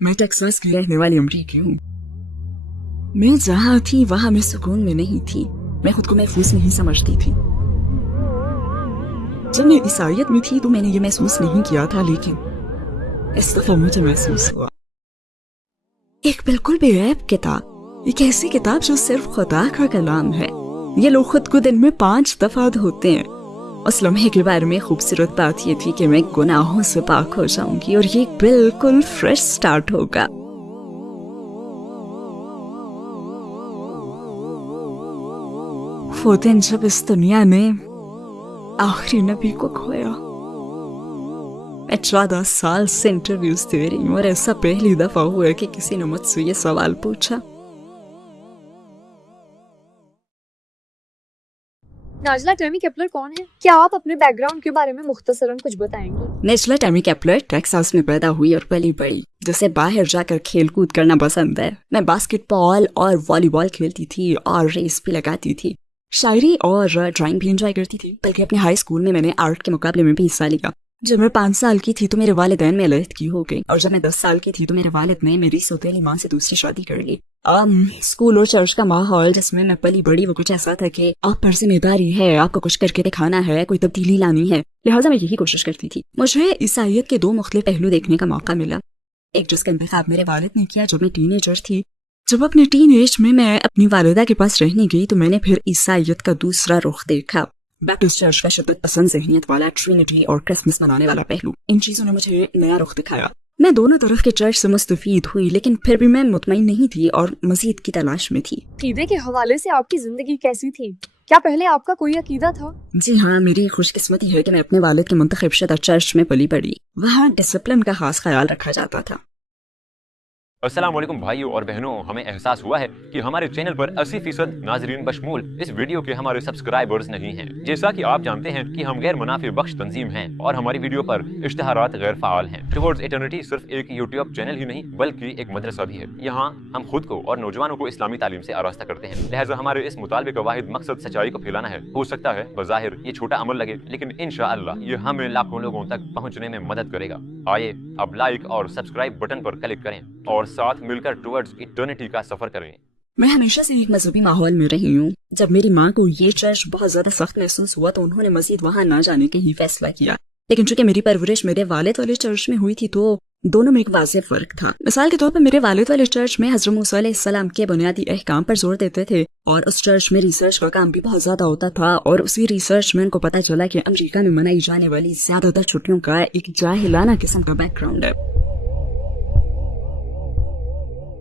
मैं टेक्सास की रहने वाली अमरीकी हूँ। मैं जहाँ थी वहाँ मैं सुकून में नहीं थी। मैं खुद को महफूज नहीं समझती थी। जब मैं ईसाइयत में थी तो मैंने ये महसूस नहीं किया था, लेकिन इस दफा मुझे महसूस हुआ। एक बिल्कुल बेऐब किताब, एक ऐसी किताब जो सिर्फ खुदा का कलाम है। ये लोग खुद को दिन में 5 दफा धोते हैं। उस लम्हे के बारे में खूबसूरत बात ये थी कि मैं गुनाहों से पाक हो जाऊंगी और ये बिल्कुल फ्रेश स्टार्ट होगा। वो दिन जब इस दुनिया ने आखिरी नबी को खोया। मैं 14 साल से इंटरव्यूज दे रही हूँ और ऐसा पहली दफा हुआ है कि किसी ने मुझसे ये सवाल पूछा। नाजला टेमी केपलर कौन है? क्या आप अपने बैकग्राउंड के बारे में मुख्तसरन कुछ बताएंगी? नाजला टेमी केपलर टेक्सास में पैदा हुई और पली बड़ी, जिसे बाहर जाकर खेल कूद करना पसंद है। मैं बास्केटबॉल और वॉलीबॉल खेलती थी और रेस भी लगाती थी। शायरी और ड्राइंग भी एंजॉय करती थी। बल्कि अपने हाई स्कूल में मैंने आर्ट के मुकाबले में भी हिस्सा लिया। जब मैं 5 साल की थी तो मेरे वालिदैन में अलहदगी हो गई, और जब मैं 10 साल की थी तो मेरे वालिद ने मेरी सौतेली माँ से दूसरी शादी कर ली। स्कूल और चर्च का माहौल जिसमें मैं पली बड़ी वो कुछ ऐसा था कि आप पर जिम्मेदारी है, आपको कुछ करके दिखाना है, कोई तब्दीली लानी है। लिहाजा मैं यही कोशिश करती थी। मुझे ईसाइयत के 2 मुख्तलिफ पहलू देखने का मौका मिला। एक जिसका इंतखाब मेरे वालिद ने किया जब मैं टीनेजर थी। जब अपने टीन एज में मैं अपनी वालिदा के पास रहने गई तो मैंने फिर ईसाइयत का दूसरा रुख देखा। बैप्टिस्ट चर्च का शिद्दत पसंद ज़हनियत वाला ट्रिनिटी और क्रिसमस मनाने वाला पहलू। इन चीज़ों ने मुझे नया रुख दिखाया। मैं दोनों तरफ के चर्च से मुस्तफीद हुई, लेकिन फिर भी मैं मुतमईन नहीं थी और मजीद की तलाश में थी। अकीदे के हवाले से आपकी जिंदगी कैसी थी? क्या पहले आपका कोई अकीदा था? जी हाँ, मेरी खुशकिस्मती है कि मैं अपने वालिद के मुंतखब शुदा चर्च में पली बड़ी। वहाँ डिसिप्लिन का खास ख्याल रखा जाता था। अस्सलाम वालेकुम भाइयों और बहनों, हमें एहसास हुआ है कि हमारे चैनल पर 80% नाजरीन बशमूल इस वीडियो के हमारे सब्सक्राइबर्स नहीं हैं। जैसा कि आप जानते हैं कि हम गैर मुनाफे बख्श तंजीम हैं और हमारी वीडियो पर इश्तिहारात गैर फाल हैं। टुवर्ड्स इटर्निटी सिर्फ एक यूट्यूब चैनल ही नहीं बल्कि एक मदरसा भी है। यहाँ हम खुद को और नौजवानों को इस्लामी तालीम से आरास्ता करते हैं। लिहाजा हमारे इस मुतालबे का वाहिद मकसद सच्चाई को फैलाना है। हो सकता है बज़ाहिर ये छोटा अमल लगे, लेकिन इंशाअल्लाह ये हमें लाखों लोगों तक पहुँचने में मदद करेगा। आइए अब लाइक और सब्सक्राइब बटन पर क्लिक करें और साथ मिलकर टुवर्ड्स इटर्निटी का सफर करें। मैं हमेशा से एक मजहबी माहौल में रही हूँ। जब मेरी माँ को ये चर्च बहुत ज्यादा सख्त महसूस हुआ तो उन्होंने मजीद वहाँ ना जाने का ही फैसला किया। लेकिन चूंकि मेरी परवरिश मेरे वालिद वाले चर्च में हुई थी तो दोनों में एक वाज़ेह फर्क था। मिसाल के तौर पर मेरे वालिद वाले चर्च में हज़रत मूसा अलैहिस्सलाम के बुनियादी अहकाम पर जोर देते थे और उस चर्च में रिसर्च का काम भी बहुत ज्यादा होता था। और उसी रिसर्च में उनको पता चला कि अमेरिका में मनाई जाने वाली ज्यादातर छुट्टियों का एक जाहिलाना किस्म का बैकग्राउंड है।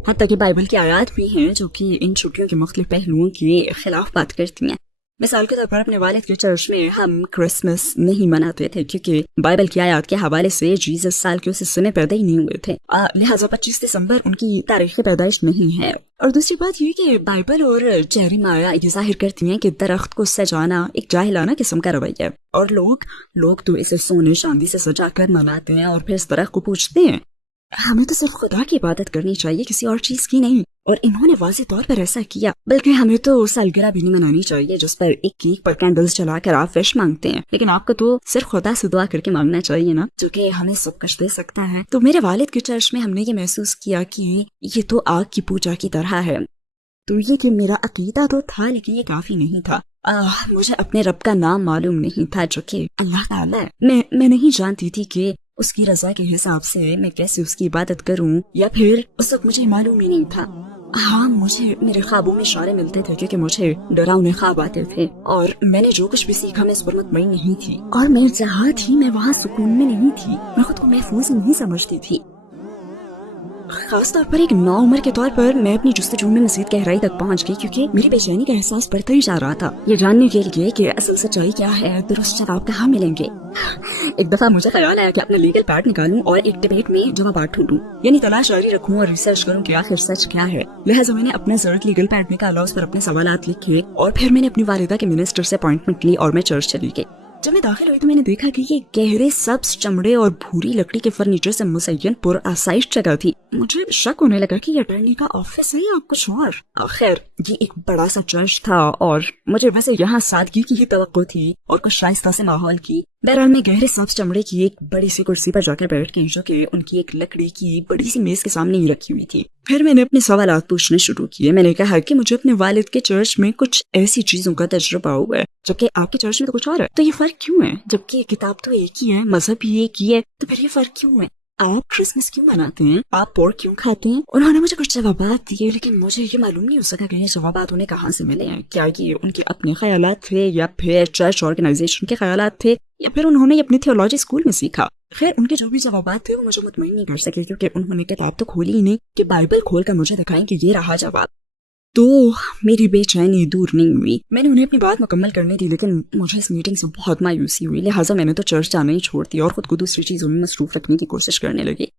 हत्ता कि बाइबल की आयत भी हैं जो कि इन छुट्टियों के मुख्तलिफ पहलुओं के खिलाफ बात करती हैं। मिसाल के तौर पर अपने वालिद के चर्च में हम क्रिसमस नहीं मनाते थे क्योंकि बाइबल की आयत के हवाले से जीसस साल के उस हिस्से में पैदा ही नहीं हुए थे। लिहाजा 25 दिसंबर उनकी तारीख पैदाइश नहीं है। और दूसरी बात ये कि बाइबल और जेरेमाया ये जाहिर करती हैं कि दरख्त को सजाना एक जाहिलाना किस्म का रवैया है और लोग तो इसे सोने चांदी से सजा कर मनाते हैं और फिर इस दरख्त को पूछते हैं। हमें तो सिर्फ खुदा की इबादत करनी चाहिए, किसी और चीज की नहीं। और इन्होंने वाज़ेह तौर पर ऐसा किया। बल्कि हमें तो सालगिरह भी नहीं मनानी चाहिए जिस पर एक केक पर कैंडल्स जलाकर आप विश मांगते हैं, लेकिन आपको तो सिर्फ खुदा से दुआ करके मांगना चाहिए ना, जो कि हमें सब कुछ दे सकता है। तो मेरे वालिद के चर्च में हमने ये महसूस किया कि ये तो आग की पूजा की तरह है। तो ये कि मेरा अकीदा तो था लेकिन ये काफी नहीं था। मुझे अपने रब का नाम मालूम नहीं था जो कि अल्लाह ताला है। मैं नहीं जानती थी कि उसकी रजा के हिसाब से मैं कैसे उसकी इबादत करूं, या फिर उस वक्त मुझे मालूम ही नहीं था। हाँ, मुझे मेरे ख्वाबों में इशारे मिलते थे क्योंकि मुझे डरावने ख्वाब आते थे और मैंने जो कुछ भी सीखा मैं इस पर मुतमईन नहीं थी। और मैं जहाँ थी मैं वहाँ सुकून में नहीं थी। मैं खुद को महफूज नहीं समझती थी। खास तौर पर एक नौउम्र के तौर पर मैं अपनी जुस्तजू में मज़ीद गहराई तक पहुंच गई क्योंकि मेरी बेचैनी का एहसास बढ़ता ही जा रहा था, ये जानने के लिए कि असल सच्चाई क्या है, दुरुस्त जवाब कहाँ मिलेंगे। एक दफा मुझे ख्याल आया कि अपना लीगल पैड निकालूं और एक डिबेट में जवाब ढूंढूं, यानी तलाश जारी रखूं और रिसर्च करूं कि आखिर सच क्या है। लिहाजा मैंने अपना ज़रूरत लीगल पैड निकाला, उस पर अपने सवालात लिखे और फिर मैंने अपनी वालिदा के मिनिस्टर से अपॉइंटमेंट ली और मैं चर्च चली गई। जब मैं दाखिल हुई तो मैंने देखा कि ये गहरे सब्ज चमड़े और भूरी लकड़ी के फर्नीचर से मुज़य्यन पुरआसाइश जगह थी। मुझे शक होने लगा कि ये अटॉर्नी का ऑफिस है या कुछ और। खैर, ये एक बड़ा सा चर्च था और मुझे वैसे यहाँ सादगी की ही तवक्को थी और कुछ शाइस्ता से माहौल की। बहरहाल मैं गहरे सांप चमड़े की एक बड़ी सी कुर्सी पर जाकर बैठ गई जो कि उनकी एक लकड़ी की बड़ी सी मेज के सामने ही रखी हुई थी। फिर मैंने अपने सवालात पूछने शुरू किए। मैंने कहा कि मुझे अपने वालिद के चर्च में कुछ ऐसी चीजों का तजुर्बा हुआ है जबकि आपके चर्च में तो कुछ और है, तो ये फर्क क्यों है? जबकि किताब तो एक ही है, मजहब भी एक ही है, तो फिर ये फर्क क्यों है? आप क्रिसमस क्यों मनाते हैं? आप पोर्क क्यों खाते हैं? उन्होंने मुझे कुछ जवाब दिए, लेकिन मुझे ये मालूम नहीं हो सका कि ये जवाब उन्हें कहाँ से मिले हैं। क्या ये उनके अपने ख्यालात थे या फिर चर्च ऑर्गेनाइजेशन के ख्यालात थे या फिर उन्होंने अपनी थियोलॉजी स्कूल में सीखा। खैर उनके जो भी जवाब थे वो मुझे मुतमईन नहीं कर सके क्योंकि उन्होंने किताब तो खोली ही नहीं कि बाइबल खोलकर मुझे दिखाएं कि ये रहा जवाब। तो मेरी बेचैनी दूर नहीं हुई। मैंने उन्हें अपनी बात मुकम्मल करने दी, लेकिन मुझे इस मीटिंग से बहुत मायूसी हुई। लिहाजा मैंने तो चर्च जाना ही छोड़ दिया और खुद को दूसरी चीजों में मसरूफ रखने की कोशिश करने लगी।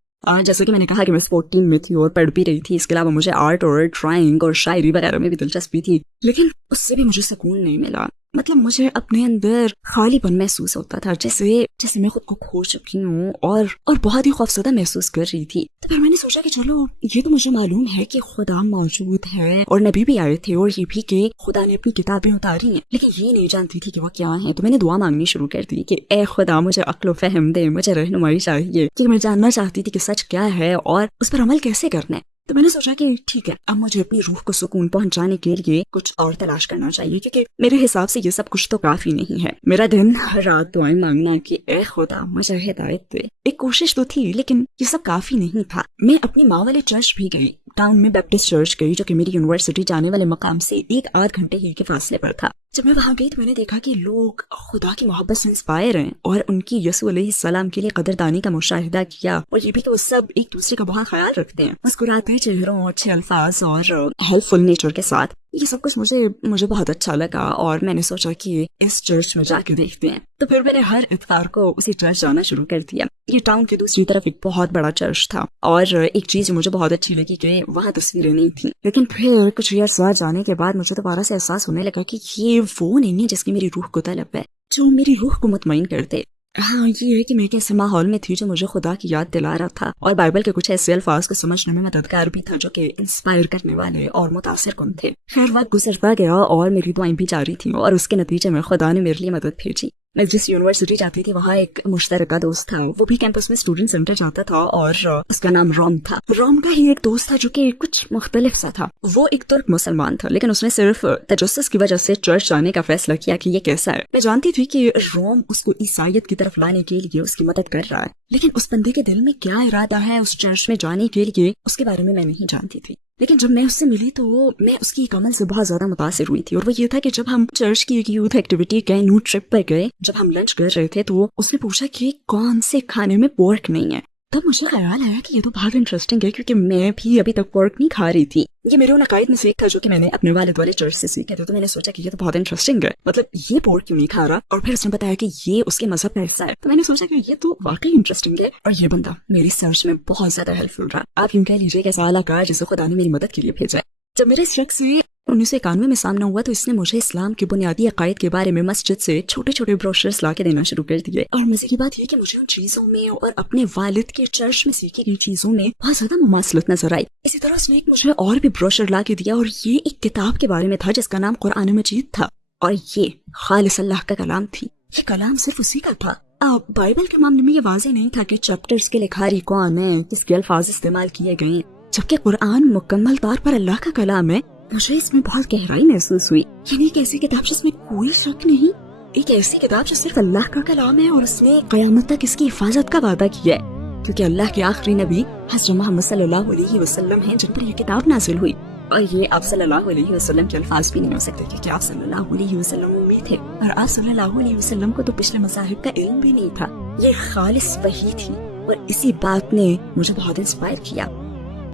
जैसे कि मैंने कहा कि मैं स्पोर्ट टीम में थी और पढ़ भी रही थी। इसके अलावा मुझे आर्ट और ड्राइंग और शायरी वगैरह में भी दिलचस्पी थी, लेकिन उससे भी मुझे सुकून नहीं मिला। मतलब मुझे अपने अंदर खालीपन महसूस होता था, जैसे मैं खुद को खो चुकी हूँ और बहुत ही खौफजदा महसूस कर रही थी। तो फिर मैंने सोचा कि चलो ये तो मुझे मालूम है कि खुदा मौजूद है और नबी भी आए थे और ये भी कि खुदा ने अपनी किताबें उतारी हैं, लेकिन ये नहीं जानती थी कि वो क्या है। तो मैंने दुआ मांगनी शुरू कर दी कि ए खुदा मुझे अक्ल फहम दे, मुझे रहनुमाई चाहिए कि मैं जानना चाहती थी कि सच क्या है और उस पर अमल कैसे करना है। तो मैंने सोचा कि ठीक है, अब मुझे अपनी रूह को सुकून पहुंचाने के लिए कुछ और तलाश करना चाहिए, क्योंकि मेरे हिसाब से ये सब कुछ तो काफी नहीं है। मेरा दिन हर रात दुआएं मांगना कि ए खुदा मुझे हिदायत दे, एक कोशिश तो थी, लेकिन ये सब काफी नहीं था। मैं अपनी माँ वाले चर्च भी गई, टाउन में बैप्टिस्ट चर्च गई जो कि मेरी यूनिवर्सिटी जाने वाले मकाम से 1-8 घंटे ही के फासले पर था। जब मैं वहां गई तो मैंने देखा कि लोग खुदा की मोहब्बत से इंस्पायर हैं और उनकी यसू अलैहिस्सलाम के लिए कदरदानी का मुशाहिदा किया, और ये भी कि वो सब एक दूसरे का बहुत ख्याल रखते हैं, मुस्कुराते हैं चेहरों, अच्छे अल्फाज और हेल्पफुल नेचर के साथ। ये सब कुछ मुझे बहुत अच्छा लगा और मैंने सोचा कि इस चर्च में जाके देखते हैं। तो फिर मैंने हर इत्वार को उसी चर्च जाना शुरू कर दिया। ये टाउन के दूसरी तरफ एक बहुत बड़ा चर्च था और एक चीज मुझे बहुत अच्छी लगी कि वहाँ तस्वीरें नहीं थी। लेकिन फिर कुछ अरसा जाने के बाद मुझे दोबारा से एहसास होने लगा कि ये वो नहीं है जिसकी मेरी रूह को तलब है, जो मेरी रूह को मुतमईन कर दे। हाँ, ये है कि मैं कैसे माहौल में थी जो मुझे खुदा की याद दिला रहा था और बाइबल के कुछ ऐसे अल्फाज को समझने में मददगार भी था जो कि इंस्पायर करने वाले और मुतासिर कुन थे। खैर वक्त गुजरता गया और मेरी दुआएं भी जारी थी और उसके नतीजे में खुदा ने मेरे लिए मदद भेजी। मैं जिस यूनिवर्सिटी जाती थी वहाँ एक मुश्तरका दोस्त था, वो भी कैंपस में स्टूडेंट सेंटर जाता था और उसका नाम रोम था। रोम का ही एक दोस्त था जो कि कुछ मुख्तलिफ सा था। वो एक तुर्क मुसलमान था, लेकिन उसने सिर्फ तजस्सुस की वजह से चर्च जाने का फैसला किया कि ये कैसा है। मैं जानती थी कि रोम उसको ईसाईयत की तरफ लाने के लिए उसकी मदद कर रहा है, लेकिन उस बंदे के दिल में क्या इरादा है उस चर्च में जाने के लिए, उसके बारे में मैं नहीं जानती थी। लेकिन जब मैं उससे मिली तो मैं उसकी एक अमल से बहुत ज्यादा मुतासिर हुई थी, और वो ये था कि जब हम चर्च की एक यूथ एक्टिविटी गए, न्यू ट्रिप पर गए, जब हम लंच कर रहे थे तो उसने पूछा कि कौन से खाने में पोर्क नहीं है। तब मुझे ख्याल आया कि ये तो बहुत इंटरेस्टिंग है, क्योंकि मैं भी अभी तक पोर्क नहीं खा रही थी। ये मेरे उन अकायद में से एक था जो कि मैंने अपने वालिद वाले चर्च से सीखे थे। तो मैंने सोचा कि ये तो बहुत इंटरेस्टिंग है, मतलब ये पोर्क क्यों नहीं खा रहा। और फिर उसने बताया कि ये उसके मजहब का हिस्सा है। तो मैंने सोचा कि ये तो वाकई इंटरेस्टिंग है, और ये बंदा मेरी सर्च में बहुत ज्यादा हेल्पफुल रहा। आप यूं कह लीजिए कि सालाकार जिसे खुदा ने मेरी मदद के लिए भेजा। जब मेरे इस शख्स से 1991 में सामना हुआ तो इसने मुझे इस्लाम के बुनियादी अकायद के बारे में मस्जिद से छोटे छोटे ब्रोशर्स ला के देना शुरू कर दिए। और मजे की बात ये कि मुझे उन चीजों में और अपने वालिद के चर्च में सीखी गई चीजों में बहुत ज्यादा मुमासलत नजर आई। इसी तरह उसने एक मुझे और भी ब्रोशर ला के दिया, और ये एक किताब के बारे में था जिसका नाम कुरान मजीद था, और ये खालिस अल्लाह का कलाम थी। ये कलाम सिर्फ उसी का था। बाइबल के मामले में ये वाज़ेह नहीं था कि चैप्टर्स के लिखारी कौन है, किसके अल्फाज इस्तेमाल किए गए, जबकि कुरान मुकम्मल तौर पर अल्लाह का कलाम है। मुझे इसमें बहुत गहराई महसूस हुई। यानी एक ऐसी किताब जिसमें कोई शक नहीं, एक ऐसी किताब जो सिर्फ अल्लाह का कलाम है और उसने क़यामत तक इसकी हिफाजत का वादा किया है, क्योंकि अल्लाह के आखिरी नबी हज़रत मोहम्मद सल्लल्लाहु अलैहि वसल्लम हैं जिन पर यह किताब नाज़िल हुई। और ये आप सल्लल्लाहु अलैहि वसल्लम के अल्फाज भी नहीं हो सकते, क्योंकि आप सल्लल्लाहु अलैहि वसल्लम में थे, और आप सल्लल्लाहु अलैहि वसल्लम को तो पिछले मज़ाहिब का इल्म भी नहीं था। ये खालिस वही थी, और इसी बात ने मुझे बहुत इंस्पायर किया।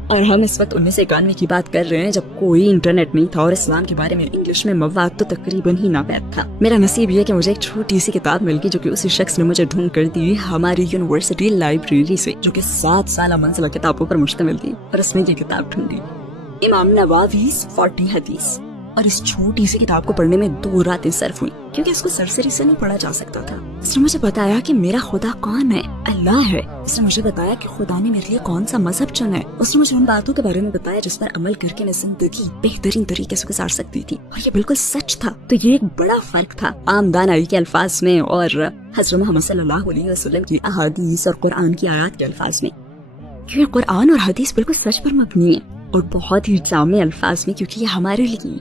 और हम इस वक्त 1991 की बात कर रहे हैं, जब कोई इंटरनेट नहीं था और इस्लाम के बारे में इंग्लिश में मवाद तो तकरीबन ही नापैद था। मेरा नसीब ये कि मुझे एक छोटी सी किताब मिल गई जो कि उसी शख्स ने मुझे ढूंढ कर दी हमारी यूनिवर्सिटी लाइब्रेरी से, जो कि 7 साल मंजिला किताबों पर मुश्तमिल थी। और उसमें ये किताब ढूंढी, इमाम नवावी's 40 हदीस। और इस छोटी सी किताब को पढ़ने में 2 रातें सर्फ हुई, क्योंकि इसको सरसरी से नहीं पढ़ा जा सकता था। उसने मुझे बताया कि मेरा खुदा कौन है, अल्लाह है। उसने मुझे बताया कि खुदा ने मेरे लिए कौन सा मजहब चुना है। उसने मुझे उन बातों के बारे में बताया जिस पर अमल करके मैं जिंदगी बेहतरीन तरीके से गुजार सकती थी, और ये बिल्कुल सच था। तो ये एक बड़ा फर्क था आम दानाई के अल्फाज में और हज़रत मोहम्मद सल्लल्लाहु अलैहि वसल्लम की अहादीस और कुरान की आयत के अल्फाज में, क्योंकि कुरान और हदीस बिल्कुल सच पर मबनी है और बहुत ही जामे अल्फाज में, क्योंकि ये हमारे लिए,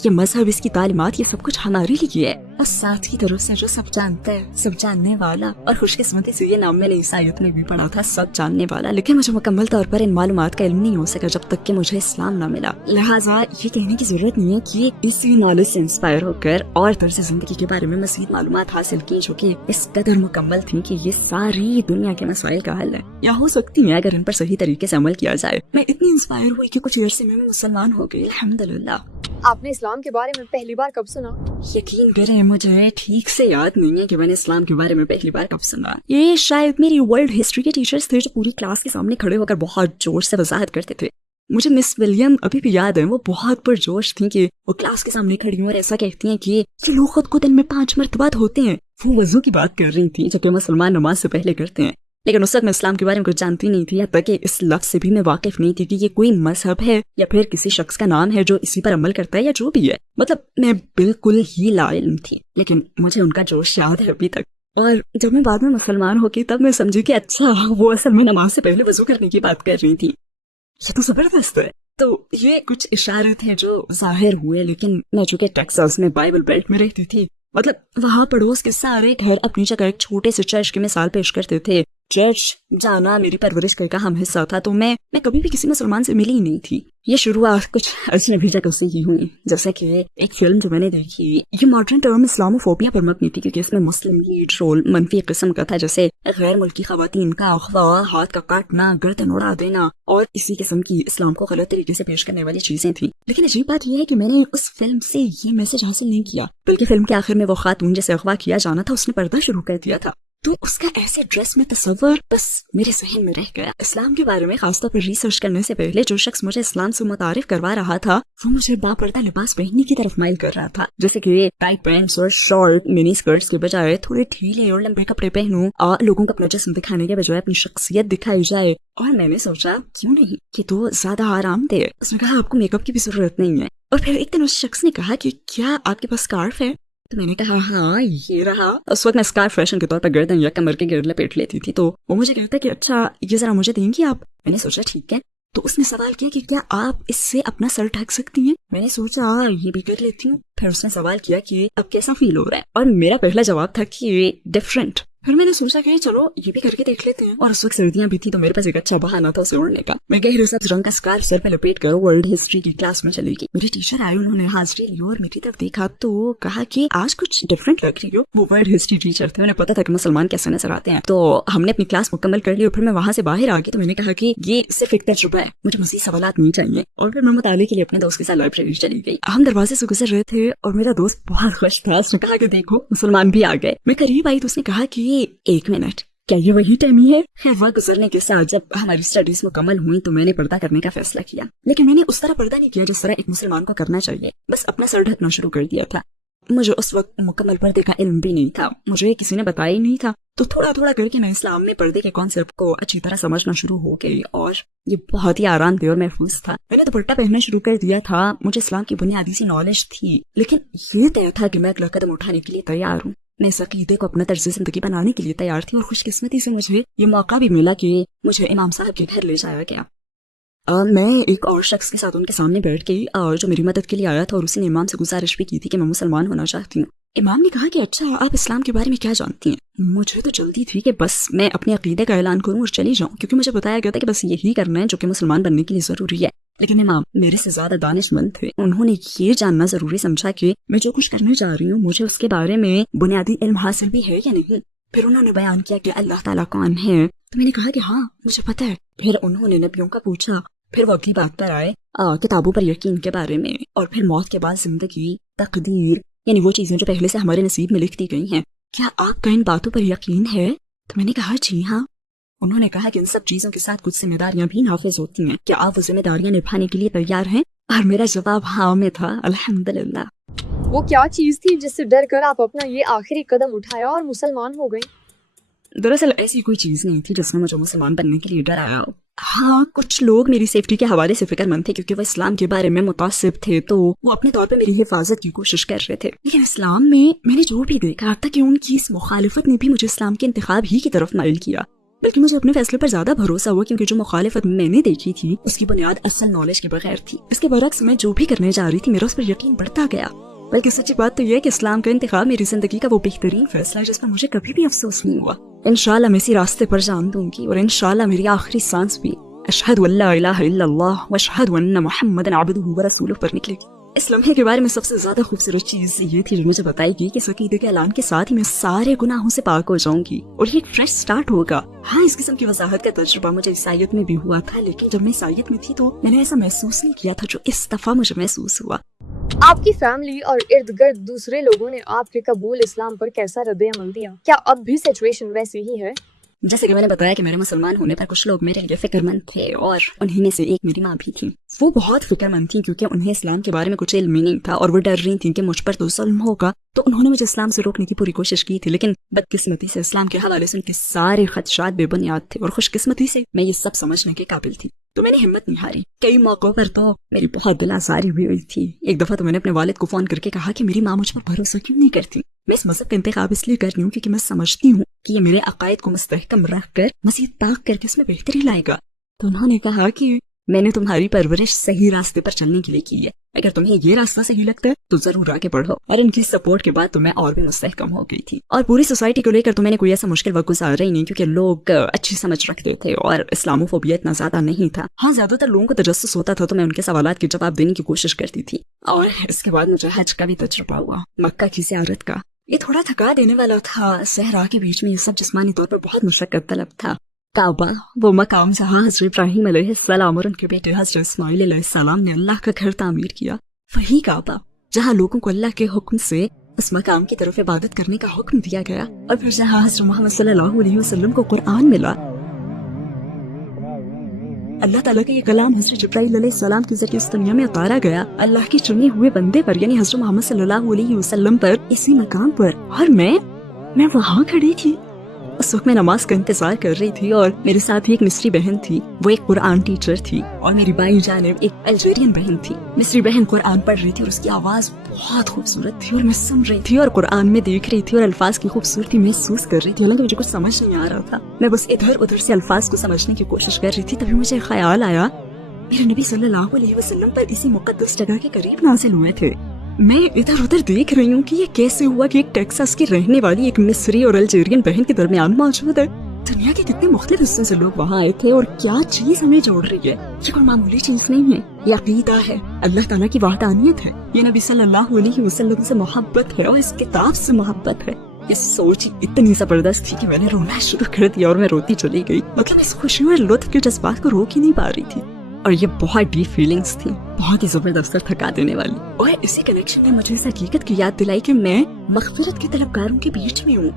ये मजहब, इसकी तालीमात, ये सब कुछ हमारे लिए है। और साथ की तरफ से जो सब जानता है, सब जानने वाला, और खुशकिस्मती से ये नाम मैंने ईसाईयत में भी पढ़ा था, सब जानने वाला। लेकिन मुझे मुकम्मल तौर पर इन मालूमात का इल्म नहीं हो सका जब तक कि मुझे इस्लाम ना मिला। लिहाजा ये कहने की जरूरत नहीं है कि इसी नॉलेज से इंस्पायर होकर और तर्ज जिंदगी के बारे में मज़ीद मालूमात हासिल की जो कि इस कदर मुकम्मल थी कि ये सारी दुनिया के मसाइल का हल है, या हो सकती है अगर इन पर सही तरीके से अमल किया जाए। मैं इतनी इंस्पायर हुई कि कुछ अरसे में मैं मुसलमान हो गई, अल्हम्दुलिल्लाह। आपने इस्लाम के बारे में पहली बार कब सुना? यकीन करें मुझे ठीक से याद नहीं है कि मैंने इस्लाम के बारे में पहली बार कब सुना। ये शायद मेरी वर्ल्ड हिस्ट्री के टीचर्स थे जो पूरी क्लास के सामने खड़े होकर बहुत जोर से वजाहत करते थे। मुझे मिस विलियम अभी भी याद है, वो बहुत पुरजोश थी कि वो क्लास के सामने खड़ी और ऐसा कहती हैं कि ये लोग खुद को दिन में 5 मरतबा होते हैं। वो वजू की बात कर रही थी जो कि मुसलमान नमाज से पहले करते हैं। लेकिन उस वक्त मैं इस्लाम के बारे में कुछ जानती नहीं थी, या तक कि इस लफ्ज से भी मैं वाकिफ नहीं थी कि ये कोई मजहब है या फिर किसी शख्स का नाम है जो इसी पर अमल करता है या जो भी है। मतलब मैं बिल्कुल ही लाइल्म थी, लेकिन मुझे उनका जोश याद है अभी तक। और जब मैं बाद में मुसलमान हो गई तब मैं समझी कि अच्छा वो असल में नमाज से पहले वजू करने की बात कर रही थी। ये तो जबरदस्त है। तो ये कुछ इशारे थे जो जाहिर हुए। लेकिन मैं चूंकि टेक्सास में बाइबल बेल्ट में रहती थी, मतलब वहाँ पड़ोस के सारे घर अपनी जगह एक छोटे से चर्च की मिसाल पेश करते थे। चर्च जाना मेरी परवरिश का अहम हिस्सा था, तो मैं कभी भी किसी मुसलमान से मिली ही नहीं थी। ये शुरुआत कुछ अजनबी जगह से ही हुई, जैसे कि एक फिल्म जो मैंने देखी, ये मॉडर्न टर्म इस्लामोफोबिया पर मबनी थी, क्योंकि इसमें मुस्लिम लीड रोल मनफी किस्म का था, जैसे गैर मुल्की खवातीन का अगवा, हाथ का काटना, गर्दन उड़ा देना और इसी किस्म की इस्लाम को गलत तरीके से पेश करने वाली चीजें थी। लेकिन अजीब बात यह है कि मैंने उस फिल्म से ये मैसेज हासिल नहीं किया, बल्कि फिल्म के आखिर में वो खातून जिसे अगवा किया जाना था उसने पर्दा शुरू कर दिया था। तो उसका ऐसे ड्रेस में तस्वर बस मेरे ज़हन में रह गया। इस्लाम के बारे में खासतौर पर रिसर्च करने से पहले जो शख्स मुझे इस्लाम से मुतारिफ करवा रहा था वो मुझे बापर्दा लिबास पहनने की तरफ माइल कर रहा था, जैसे कि टाइट पैंट्स और शॉर्ट मिनी स्कर्ट्स के बजाय थोड़े ढीले और लंबे कपड़े पहनूं और लोगों को अपना जिस्म दिखाने के बजाय अपनी शख्सियत दिखाई जाए। और मैंने सोचा क्यों नहीं, कि तो ज्यादा आरामदेह। उसने कहा आपको मेकअप की भी जरूरत नहीं है। और फिर एक दिन उस शख्स ने कहा कि क्या आपके पास स्कार्फ है? तो मैंने कहा हाँ ये रहा। उस वक्त मैं स्कार्फ फैशन के तौर पर गर्दन या कमर के गिर्द लपेट लेती थी, तो वो मुझे कहता कि अच्छा ये जरा मुझे देंगी आप? मैंने सोचा ठीक है। तो उसने सवाल किया कि क्या आप इससे अपना सर ढक सकती हैं? मैंने सोचा ये भी कर लेती हूँ। फिर उसने सवाल किया कि अब कैसा फील हो रहा है, और मेरा पहला जवाब था कि डिफरेंट। फिर मैंने सोचा कि चलो ये भी करके देख लेते हैं। और उस वक्त सर्दियां भी थी, तो मेरे पास एक अच्छा बहाना था उसे ओढ़ने का। मैं गहरे सब्ज रंग का स्कार्फ सर पे लपेट कर वर्ल्ड हिस्ट्री की क्लास में चली गई। मेरी टीचर आई, उन्होंने हाजिरी ली और मेरी तरफ देखा तो कहा कि आज कुछ डिफरेंट लग रही हो। वो वर्ल्ड हिस्ट्री टीचर थे, उन्हें पता था कि मुसलमान कैसे नजर आते हैं। तो हमने अपनी क्लास मुकम्मल कर ली और फिर मैं वहाँ से बाहर आ गई। तो मैंने कहा कि ये सिर्फ एक तजुर्बा है, मुझे मज़ीद सवालात नहीं चाहिए। और फिर मैं मुताले के लिए अपने दोस्त के साथ लाइब्रेरी चली गई। हम दरवाजे से गुजर रहे थे और मेरा दोस्त बहुत खुश था। उसने कहा कि देखो मुसलमान भी आ गए। मैं करीब आई तो उसने कहा कि 1 मिनट, क्या ये वही टैमी है? खैर वक्त गुजरने के साथ जब हमारी स्टडीज मुकम्मल हुई तो मैंने पर्दा करने का फैसला किया। लेकिन मैंने उस तरह पर्दा नहीं किया जिस तरह एक मुसलमान को करना चाहिए, बस अपना सर ढकना शुरू कर दिया था। मुझे उस वक्त मुकम्मल पर्दे का इल्म भी नहीं था, मुझे किसी ने बताया ही नहीं था। तो थोड़ा थोड़ा करके मैं इस्लाम में पर्दे के कॉन्सेप्ट को अच्छी तरह समझना शुरू हो गई और ये बहुत ही आरामदेह और महफूज था। मैंने दुपट्टा पहनना शुरू कर दिया था। मुझे इस्लाम की बुनियादी सी नॉलेज थी, लेकिन ये तय था कि मैं अगला कदम उठाने के लिए तैयार हूँ। मैं इस अकीदे को अपना तर्ज जिंदगी बनाने के लिए तैयार थी और खुशकिस्मती से मुझे ये मौका भी मिला कि मुझे इमाम साहब के घर ले जाया गया। मैं एक और शख्स के साथ उनके सामने बैठ गई और जो मेरी मदद के लिए आया था, और उसी ने इमाम से गुजारिश भी की थी कि मैं मुसलमान होना चाहती हूँ। इमाम ने कहा कि अच्छा आप इस्लाम के बारे में क्या जानती हैं? मुझे तो जल्दी थी कि बस मैं अपने अकीदे का ऐलान करूँ और चली जाऊँ, क्योंकि मुझे बताया गया था कि बस यही करना है जो कि मुसलमान बनने के लिए जरूरी है। लेकिन इमाम मेरे से ज्यादा दानिशमंद थे। उन्होंने ये जानना जरूरी समझा कि मैं जो कुछ करने जा रही हूँ मुझे उसके बारे में बुनियादी इल्म हासिल भी है या नहीं। फिर उन्होंने बयान किया कि अल्लाह ताला कौन है। तो मैंने कहा कि हाँ मुझे पता है। फिर उन्होंने नबियों का पूछा। फिर वो अगली बात पर आए किताबों पर यकीन के बारे में, और फिर मौत के बाद जिंदगी, तकदीर, यानी वो चीजें जो पहले से हमारे नसीब में लिख दी गई हैं। क्या आपका इन बातों पर यकीन है? तो मैंने कहा जी हाँ। उन्होंने कहा कि इन सब चीजों के साथ कुछ जिम्मेदारियां भी नाफिज होती हैं। क्या आप वो जिम्मेदारियां निभाने के लिए तैयार हैं? और मेरा जवाब हाँ में था, अल्हम्दुलिल्लाह। वो क्या चीज थी जिससे डर कर आप अपना ये आखिरी कदम उठाया और मुसलमान हो गए? दरअसल ऐसी कोई चीज़ नहीं थी जिसने मुझे मुसलमान बनने के लिए डराया हो। हाँ, कुछ लोग मेरी सेफ्टी के हवाले से फिक्रमंद थे क्योंकि वो इस्लाम के बारे में मुतासिब थे, तो वो अपने तौर पे मेरी हिफाजत की कोशिश कर रहे थे। लेकिन इस्लाम में मैंने जो भी देखा था कि उनकी इस मुखालिफत ने भी मुझे इस्लाम के इंतखाब ही की तरफ माइल किया। बल्कि मुझे अपने फैसले पर ज्यादा भरोसा हुआ क्योंकि जो मुखालिफत मैंने देखी थी उसकी बुनियाद असल नॉलेज के बगैर थी। इसके बरक्स मैं जो भी करने जा रही थी मेरा उस पर यकीन बढ़ता गया। बल्कि सच्ची बात तो यह है कि इस्लाम का इंतखाब मेरी जिंदगी का वो बेहतरीन फैसला है जिस पर मुझे कभी भी अफसोस नहीं हुआ। इंशाल्लाह मैं इसी रास्ते पर जान दूंगी और इंशाल्लाह मेरी आखिरी सांस भी अशहदु अल्ला इलाहा इल्लल्लाह व अशहदु अन्ना मुहम्मदन अब्दुहु व रसूलुहु पर निकलेगी। इस लम्हे के बारे में सबसे ज्यादा खूबसूरत चीज ये थी जो मुझे बताई गई कि इस अकीदे के ऐलान के साथ ही मैं सारे गुनाहों से पाक हो जाऊंगी और ये एक फ्रेश स्टार्ट होगा। हाँ, इस किस्म की वजाहत का तजुर्बा मुझे ईसाईयत में भी हुआ था, लेकिन जब मैं ईसाईयत में थी तो मैंने ऐसा महसूस नहीं किया था जो इस दफा मुझे महसूस हुआ। आपकी फैमिली और इर्द गिर्द दूसरे लोगों ने आपके कबूल इस्लाम पर कैसा रद्द अमल दिया? क्या अब भी सिचुएशन वैसी ही है? जैसे कि मैंने बताया कि मेरे मुसलमान होने पर कुछ लोग मेरे लिए फिक्रमंद थे और उन्हीं में से एक मेरी माँ भी थी। वो बहुत फिक्रमंद थी क्योंकि उन्हें इस्लाम के बारे में कुछ इल्म ही नहीं था और वो डर रही थी कि मुझ पर तो जुल्म होगा, तो उन्होंने मुझे इस्लाम से रोकने की पूरी कोशिश की थी। लेकिन बदकिस्मती से इस्लाम के हवाले से उनके सारे खदशात बेबुनियाद थे और खुशकिस्मती से मैं ये सब समझने के काबिल थी, तो मैंने हिम्मत नहीं हारी। कई मौकों पर तो मेरी बहुत दिल आज़ारी भी हुई थी। एक दफा तो मैंने अपने वालिद को फोन करके कहा कि मेरी माँ मुझ पर भरोसा क्यों नहीं करती। मैं इस मज़हब का इंतखाब इसलिए कर रही हूँ क्योंकि मैं समझती हूँ कि ये मेरे अकायद को मुस्तहकम रख कर मज़ीद पाक करके इसमें बेहतरी लाएगा। तो उन्होंने कहा कि मैंने तुम्हारी परवरिश सही रास्ते पर चलने के लिए की है, अगर तुम्हें ये रास्ता सही लगता है तो जरूर आगे बढ़ो। और उनकी सपोर्ट के बाद तो मैं और भी मुस्तहकम हो गई थी। और पूरी सोसाइटी को लेकर तो मैंने कोई ऐसा मुश्किल वक्त गुजारा ही नहीं क्योंकि लोग अच्छी समझ रखते थे और इस्लामोफोबिया इतना ज्यादा नहीं था। हाँ, ज्यादातर लोगों को तजस्सुस होता था तो मैं उनके सवालात के जवाब देने की कोशिश करती थी। और इसके बाद मुझे हज का भी तजुर्बा हुआ, मक्का की ज़ियारत का। ये थोड़ा थका देने वाला था। सहरा के बीच में ये सब जिस्मानी तौर पर बहुत मुशक्कत तलब था। काबा, वो मकाम जहाँ हज़रत इब्राहीम अलैहिस्सलाम और उनके बेटे हज़रत इस्माईल अलैहिस्सलाम ने अल्लाह का घर तामीर किया, वही काबा जहाँ लोगों को अल्लाह के हुक्म से उस मकाम की तरफ इबादत करने का हुक्म दिया गया और फिर जहाँ हज़रत मोहम्मद सल्लल्लाहु अलैहि वसल्लम को कुरान मिला। अल्लाह ताला का ये कलाम हज़रत जिब्राईल अलैहिस्सलाम के जरिए इस दुनिया में उतारा गया अल्लाह के चुने हुए बंदे पर, यानी हज़रत मोहम्मद सल्लल्लाहु अलैहि वसल्लम पर, इसी मकाम पर। और मैं वहाँ खड़ी थी। उस वक्त मैं नमाज का इंतजार कर रही थी और मेरे साथ ही एक मिस्री बहन थी, वो एक कुरान टीचर थी, और मेरी बाईं जानिब एक अल्जीरियन बहन थी। मिस्री बहन कुरान पढ़ रही थी और उसकी आवाज बहुत खूबसूरत थी और मैं सुन रही थी और कुरान में देख रही थी और अल्फाज की खूबसूरती महसूस कर रही थी। हालांकि मुझे कुछ समझ नहीं आ रहा था, मैं बस इधर उधर से अल्फाज को समझने की कोशिश कर रही थी। तभी मुझे ख्याल आया मेरे नबी सल्लल्लाहु अलैहि वसल्लम पर इसी मुकद्दस जगह के करीब नाज़िल हुए थे। मैं इधर उधर देख रही हूँ कि ये कैसे हुआ कि एक टेक्सास की रहने वाली एक मिस्री और अल्जीरियन बहन के दरमियान मौजूद है। दुनिया के कितने मुख्तलिफ हिस्सों से लोग वहाँ आए थे और क्या चीज हमें जोड़ रही है। ये कोई मामूली चीज नहीं है, ये अकीदा है, अल्लाह ताला की वहदानियत है, ये नबी सल्लल्लाहु अलैहि वसल्लम से मोहब्बत है और इस किताब से मोहब्बत है। ये सोच इतनी जबरदस्त थी कि मैंने रोना शुरू कर दिया और मैं रोती चली गई। मतलब इस खुशी और लुत्फ के जज्बात को रोक ही नहीं पा रही थी और ये बहुत डीप फीलिंग्स थी, बहुत ही जबरदस्त और थका देने वाली। और इसी कनेक्शन ने मुझे इस हकीकत की याद दिलाई कि मैं मग़फ़िरत के तलबगारों के बीच में हूँ,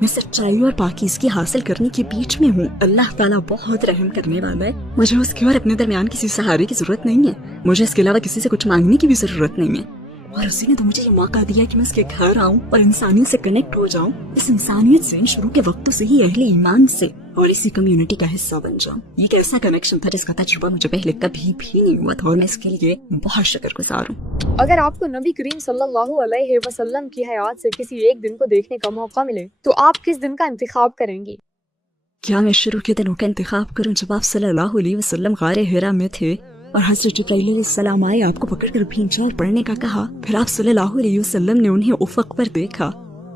मैं सच्चाई और पाकीज़गी हासिल करने के बीच में हूँ। अल्लाह ताला बहुत रहम करने वाला है, मुझे उसके और अपने दरमियान किसी सहारे की जरूरत नहीं है, मुझे इसके अलावा किसी से कुछ मांगने की भी जरूरत नहीं है। और उसी ने तो मुझे ये मौका दिया कि मैं इसके घर आऊँ और इंसानियत से कनेक्ट हो जाऊँ, इस इंसानियत से शुरू के वक्तों से ही अहले ईमान से, और इसी कम्युनिटी का हिस्सा बन जाऊँ। ये एक ऐसा कनेक्शन था जिसका तजुर्बा मुझे पहले कभी भी नहीं हुआ था और मैं इसके लिए बहुत शुक्रगुजार हूँ। अगर आपको नबी करीम सल्लल्लाहु अलैहि वसल्लम की हयात से किसी एक दिन को देखने का मौका मिले तो आप किस दिन का इंतखाब करेंगी? क्या मैं शुरू के दिनों का इंतखाब करूँ जब आप सल्लल्लाहु अलैहि वसल्लम गारे हिरा में थे और हज़रत जिब्राईल अलैहिस्सलाम आए, आपको पकड़कर भींचार पढ़ने का कहा, फिर आप सल्लल्लाहु अलैहि वसल्लम ने उन्हें उफ़क़ पर देखा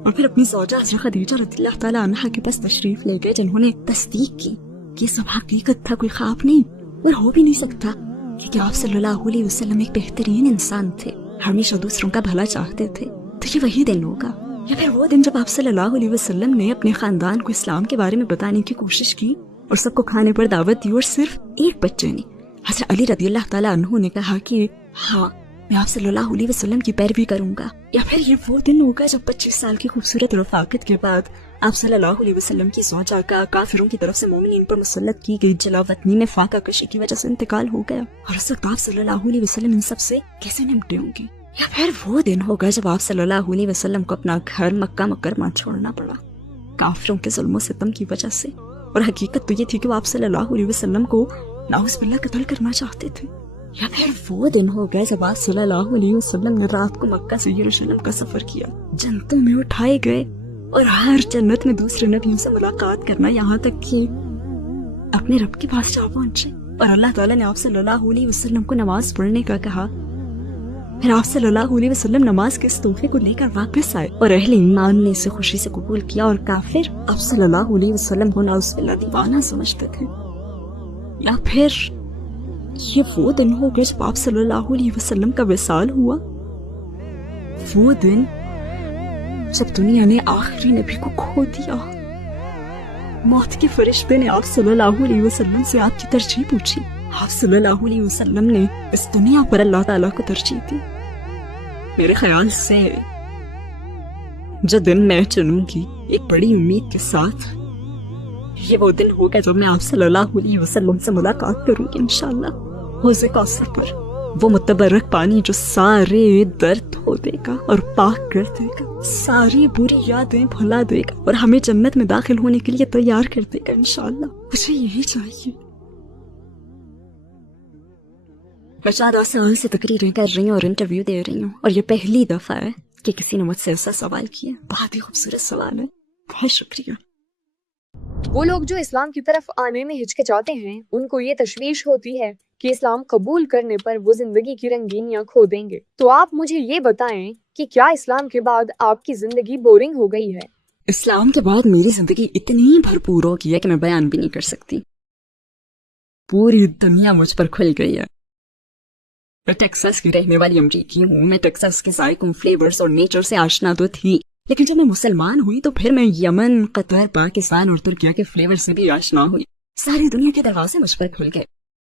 और फिर अपनी ज़ौजा हज़रत खदीजा रज़ियल्लाहु ताला अन्हा के पास तशरीफ ले गए, जिन्होंने तस्दीक की कि सब हकीकत था, कोई ख्वाब नहीं और हो भी नहीं सकता, क्योंकि आप सल्लल्लाहु अलैहि वसल्लम एक बेहतरीन इंसान थे, हमेशा दूसरों का भला चाहते थे। तो ये वही दिन होगा या फिर वो दिन जब आप सल्लल्लाहु अलैहि वसल्लम ने अपने खानदान को इस्लाम के बारे में बताने की कोशिश की और सबको खाने पर दावत दी और सिर्फ एक बच्चे ने, हज़रत अली रज़ियल्लाहु ताला अन्हु ने कहा कि हाँ मैं आप सल्लल्लाहु अलैहि वसल्लम की पैरवी करूंगा, या फिर ये वो दिन होगा जब 25 साल की खूबसूरत रफाकत के बाद आप सल्लल्लाहु अलैहि वसल्लम की ज़ौजा का काफिरों की तरफ से मोमिनीन पर मुसल्लत की गई जलावतनी में फाका कशी की वजह से इंतकाल हो गया, और उस वक्त आप सल्लल्लाहु अलैहि वसल्लम इन सब से कैसे निपटे होंगे। या फिर वो दिन होगा जब आप सल्लल्लाहु अलैहि वसल्लम को अपना घर मक्का मुकरमा छोड़ना पड़ा काफिरों के जुल्म सितम की वजह से, और हकीकत तो ये थी कि वो आप सल्लल्लाहु अलैहि वसल्लम को नाउज़ बिल्लाह कत्ल करना चाहते थे। या फिर वो दिन होगा जब आप सल्लल्लाहु अलैहि वसल्लम ने रात को मक्का से यरूशलेम का सफर किया, जन्नतों में उठाए गए और हर जन्नत में दूसरे नबियों से मुलाकात करना, यहाँ तक कि अपने रब के पास जा पहुंचे, और अल्लाह ताला ने आप सल्लल्लाहु अलैहि वसल्लम को नमाज पढ़ने का कहा। फिर आप सल्लल्लाहु अलैहि वसल्लम नमाज के इस तोहफे को लेकर वापस आए और अहले ईमान ने इसे खुशी से कबूल किया, और काफिर आप सल्लल्लाहु अलैहि वसल्लम को नाउज़ुबिल्लाह दीवाना समझते थे। या फिर ये वो दिन हो गया जब आप सल्लल्लाहु अलैहि वसल्लम का विसाल हुआ, वो दिन जब दुनिया ने आखिरी नबी को खो दिया। मौत के फरिश्ते ने आप सल्लल्लाहु अलैहि वसल्लम से आपकी तरजीह पूछी। आप सल्लल्लाहु अलैहि वसल्लम ने इस दुनिया पर अल्लाह ताला को तरजीह दी। मेरे ख्याल से जो दिन मैं चुनूंगी एक बड़ी उम्मीद के साथ, ये वो दिन होगा जब मैं आप सल्लल्लाहु अलैहि वसल्लम से मुलाकात करूंगी इंशाअल्लाह हौज़े कौसर पर, वो मुतबर्रक पानी जो सारे दर्द धो देगा और पाक कर देगा, सारी बुरी यादें भुला देगा और हमें जन्नत में दाखिल होने के लिए तैयार कर देगा इंशाअल्लाह। मुझे यही चाहिए। मैं 14 साल से तकरीरें कर रही हूँ और इंटरव्यू दे रही हूँ, और ये पहली दफा है कि किसी ने मुझसे ऐसा सवाल किया। बहुत ही खूबसूरत सवाल है, बहुत शुक्रिया। वो लोग जो इस्लाम की तरफ आने में हिचकिचाते हैं, उनको ये तशवीश होती है कि इस्लाम कबूल करने पर वो जिंदगी की रंगीनियां खो देंगे। तो आप मुझे ये बताएं कि क्या इस्लाम के बाद आपकी जिंदगी बोरिंग हो गई है? इस्लाम के बाद मेरी जिंदगी इतनी भरपूर हो गई है कि मैं बयान भी नहीं कर सकती। पूरी दुनिया मुझ पर खुल गई है। मैं टेक्सास की रहने वाली अमरीकी हूँ। मैं टेक्सास के जायकों, फ्लेवर्स और नेचर से आशना तो थी, लेकिन जब मैं मुसलमान हुई तो फिर मैं यमन, कतर, पाकिस्तान और तुर्किया के फ्लेवर से भी आशना हुई। सारी दुनिया के दरवाजे मुझ पर खुल गए।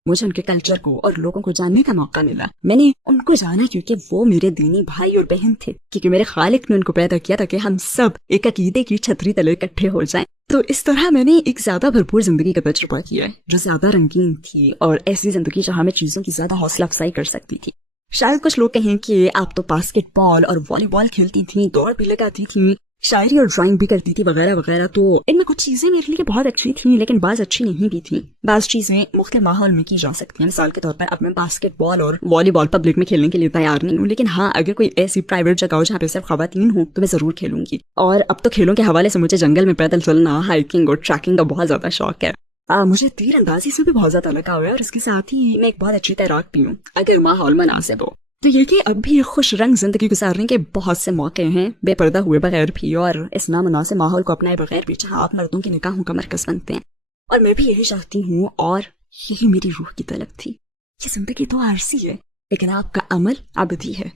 मुझे उनके कल्चर को और लोगों को जानने का मौका मिला। मैंने उनको जाना क्योंकि वो मेरे दीनी भाई और बहन थे, क्योंकि मेरे खालिक ने उनको पैदा किया था कि हम सब एक अकीदे की छतरी तले इकट्ठे हो जाएं। तो इस तरह मैंने एक ज्यादा भरपूर जिंदगी का तजुर्बा किया है, जो ज्यादा रंगीन थी, और ऐसी जिंदगी जहाँ मैं चीजों की ज्यादा हौसला अफजाई कर सकती थी। शायद कुछ लोग कहें कि आप तो बास्केटबॉल और वॉलीबॉल खेलती थी, दौड़ भी लगाती थी, शायरी और ड्राइंग भी करती थी वगैरह वगैरह। तो इनमें कुछ चीजें मेरे लिए बहुत अच्छी थी, लेकिन बाज अच्छी नहीं भी थी। बाज चीजें मुख्तलिफ माहौल में की जा सकती हैं। मिसाल के तौर पर अब मैं बास्केटबॉल और वॉलीबॉल पब्लिक में खेलने के लिए तैयार नहीं हूँ, लेकिन हाँ, अगर कोई ऐसी प्राइवेट जगह हो जहाँ पे सिर्फ खवातीन हो तो मैं जरूर खेलूंगी। और अब तो खेलों के हवाले से मुझे जंगल में पैदल चलना, हाइकिंग और ट्रैकिंग का बहुत ज्यादा शौक है। मुझे तीर अंदाजी से भी बहुत ज्यादा लगा हुआ है, और इसके साथ ही मैं एक बहुत अच्छी तैराक भी हूँ, अगर माहौल मुनासिब हो। तो ये कि अब भी खुश रंग जिंदगी गुजारने के बहुत से मौके हैं, बेपर्दा हुए बगैर भी, और इस नामुनासिब माहौल को अपनाए बगैर भी, जहाँ आप मर्दों की निगाहों का मरकज बनते हैं। और मैं भी यही चाहती हूँ, और यही मेरी रूह की तलब थी। ये जिंदगी तो आरसी है, लेकिन आपका अमल अबदी है।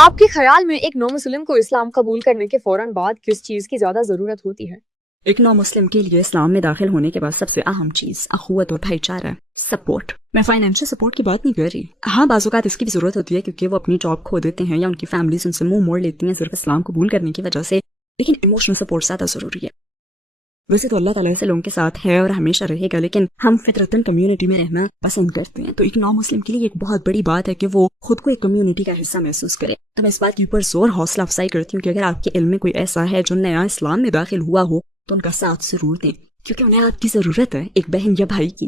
आपके ख्याल में एक नौ मुस्लिम को इस्लाम कबूल करने के फौरन बाद किस चीज की ज्यादा जरूरत होती है? एक नौ मुस्लिम के लिए इस्लाम में दाखिल होने के बाद सबसे अहम चीज अखुवत और भाईचारा, सपोर्ट। मैं फाइनेंशियल सपोर्ट की बात नहीं कर रही। हाँ, बाज़-औक़ात इसकी भी जरूरत होती है, क्योंकि वो अपनी जॉब खो देते हैं या उनकी फैमिलीज उनसे मुंह मोड़ लेती हैं सिर्फ इस्लाम कबूल करने की वजह से, लेकिन इमोशनल सपोर्ट ज्यादा जरूरी है। वैसे तो अल्लाह ताला से लोगों के साथ है और हमेशा रहेगा, लेकिन हम फितरतन कम्युनिटी में रहना पसंद करते हैं। तो एक नौ मुस्लिम के लिए एक बहुत बड़ी बात है कि वो खुद को एक कम्युनिटी का हिस्सा महसूस करे। तो मैं इस बात के ऊपर जोर हौसला अफजाई करती हूँ कि अगर आपके इल्म में कोई ऐसा है जो नया इस्लाम में दाखिल हुआ हो, तो उनका साथ जरूर दें, क्योंकि उन्हें आपकी जरूरत है, एक बहन या भाई की।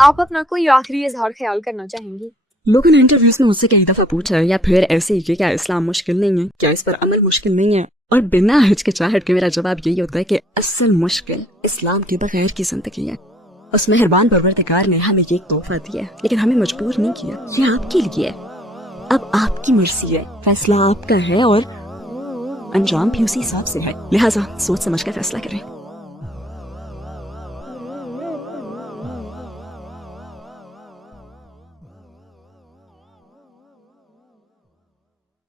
आप अपना कोई आखिरी इजहार ख्याल करना चाहेंगी? लोगों ने इंटरव्यूज में मुझसे कई दफा पूछा है, या फिर ऐसे ही कि क्या इस्लाम मुश्किल नहीं है, क्या इस पर अमल मुश्किल नहीं है, और बिना हिचकिचाहट के मेरा जवाब यही होता है कि असल मुश्किल इस्लाम के बगैर की जिंदगी है। उस मेहरबान परवरदिगार ने हमें ये एक तोहफा दिया, लेकिन हमें मजबूर नहीं किया। ये आपके लिए है, अब आपकी मर्जी है, फैसला आपका है, और अंजाम भी उसी हिसाब से है। लिहाजा सोच समझ कर फैसला करें।